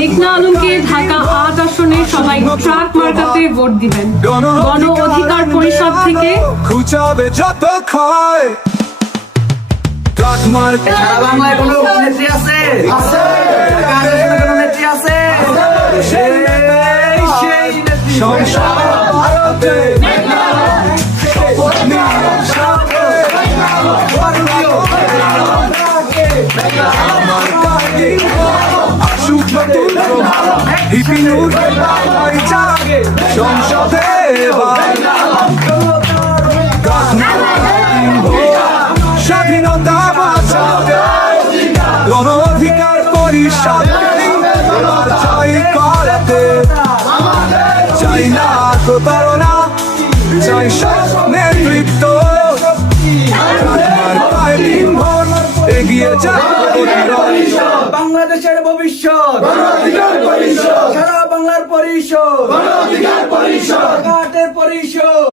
মেঘনা আলমকে ঢাকা ৮ আসনে সবাই ট্রাক মার্কাতে ভোট দিবেন। গণ অধিকার পরিষদ থেকে খুঁচাবে যত ক্ষয় ট্রাক মার্কা। সারা বাংলায় কোনো নেত্রী আছে? কোনো নেত্রী আছে? সেই নেত্রী ভারতে সংসদে স্বাধীনতা বাঁচাবে গণ অধিকার পরিষদ জয় করাতে চাই না প্রতারণা, চাই নেতৃত্ব এগিয়ে যাবে বাংলাদেশের ভবিষ্যৎ, সারা বাংলার পরিষদ, পরিষদ